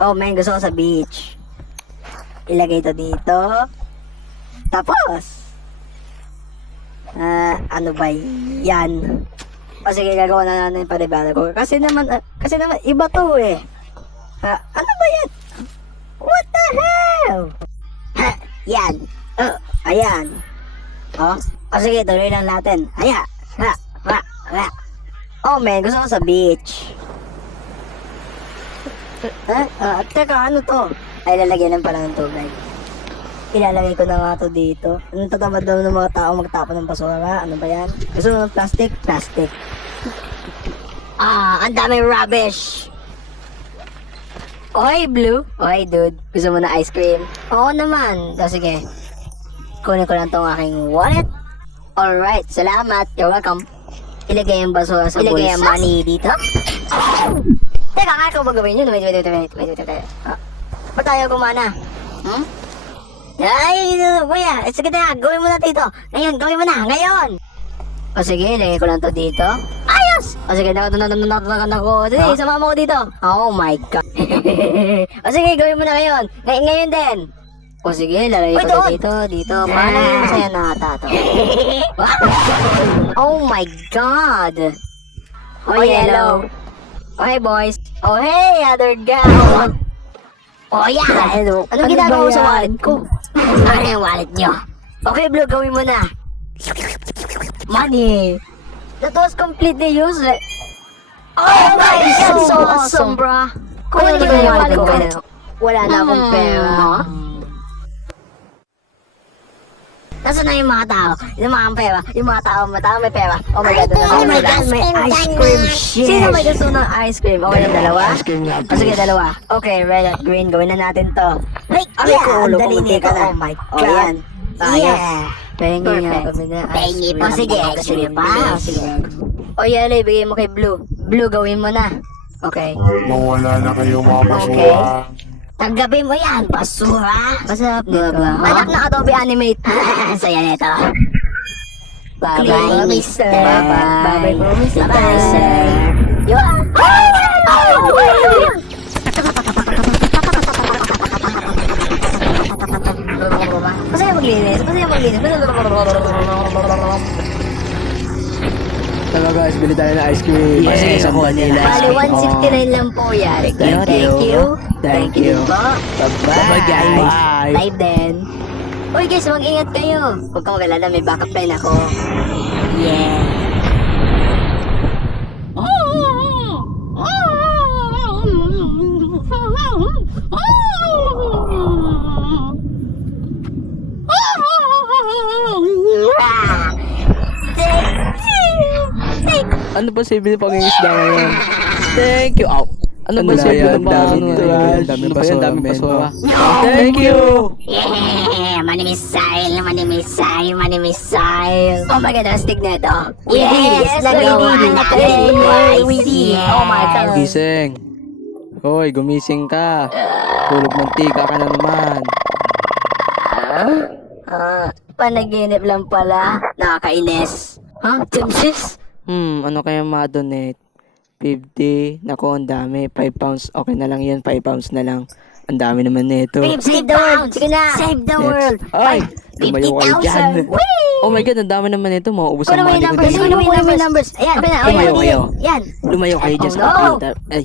Oh man, gusto ko sa beach. Ilagay ito dito. Tapos, ano ba yan? O sige, gagawa na natin yung pa-developer. Kasi naman, iba to eh. Ano ba yan? What the hell? Yan. Ayan. O sige, tuloy lang natin. Ayan. Oh man, gusto ko sa beach. Teka, ano to? Ay, lalagyan lang pala ng tubig. Ilalagay ko na nga to dito. Anong tatamad daw ng mga tao magtapon ng basura? Ano ba yan? Gusto mo ng plastic? Plastic. Ang daming rubbish! Oy, Blue. Oy, dude. Gusto mo na ice cream? Oo naman. Sige. Kunin ko lang tong aking wallet. Alright, salamat. You're welcome. Ilagay yung basura sa bulsa. Ilagay yung money dito. Teka, kaya ko ba gawin yun? Wait. Ba't tayo gumana? Ay, kuya, sige na, gawin mo na dito. Ngayon, gawin mo na, ngayon. O sige, lagay ko lang to dito. Ayos! O sige, nakatanakan ako. Sige, sama mo ko dito. Oh my God. O sige, gawin mo na ngayon. Ngayon din. O sige, lalagay ko dito. Paano yung masaya na ata to? Oh my God. Oh, yellow. Oh, hey, boys. Oh, hey, other guy. Oh, yeah. Hello. Anong ginagawa mo sa wallet ko? Ano yung wallet nyo? Okay, Blue, gawin mo na. Money. That was completely useless. Oh my God, so awesome, bro. Kunin ko yung wallet ko. Wala na akong pera. Nasaan na yung mga tao? Yung mga pera? Yung mga tao may pera? Oh my God, may ice cream. Sino may gusto ng ice cream? Okay, yung dalawa? Sige, dalawa. Okay, red at green. Gawin na natin to. Okay, cool. Dali nito. Oh my God. Yan. Yeah. Pengi nga kami na ice cream. Sige pa. Sige. O yellow, ibigay mo kay Blue. Blue, gawin mo na. Okay. Mawala na kayo mga basura. Tanggapin mo yan, basura. Masarap nito. Anak na Adobe Animate. Saya nito. Bye-bye, mister. Bye-bye po, mister. Bye-bye, sir. Yun. Masaya maglinis. Tara guys, bili tayo ng ice cream. Yes, Isang vanilla. Bali, 169 lang po yan. Thank you po. Bye-bye guys. Bye then. Uy guys, mag-ingat kayo. Huwag kang magalala, may backup plan ako. Yeah. Ano ba sabi pang isda ngayon? Thank you. Ano ba sabi ng mga dami basura. Thank you. Yeah, money missile. Oh my God, ang stick na ito. Yes, nagawa natin. Oh my God. Gising. Hoy, gumising ka. Tulog mantika ka na naman. Panaginip lang pala. Nakakainis. Timsis? Ano kaya ma-donate? 50. Nako, ang dami. 5 pounds. Okay na lang yan. 5 pounds na lang. Ang dami naman nito. Save the world. Sige na. Save the world. Ay! Lumayo kayo dyan. Oh my God, ang dami naman nito. Mauubos ang money ko dito. Kunin mo yung numbers. Ayan. Lumayo kayo. Yan. Lumayo kayo dyan sa no. computer. Ay.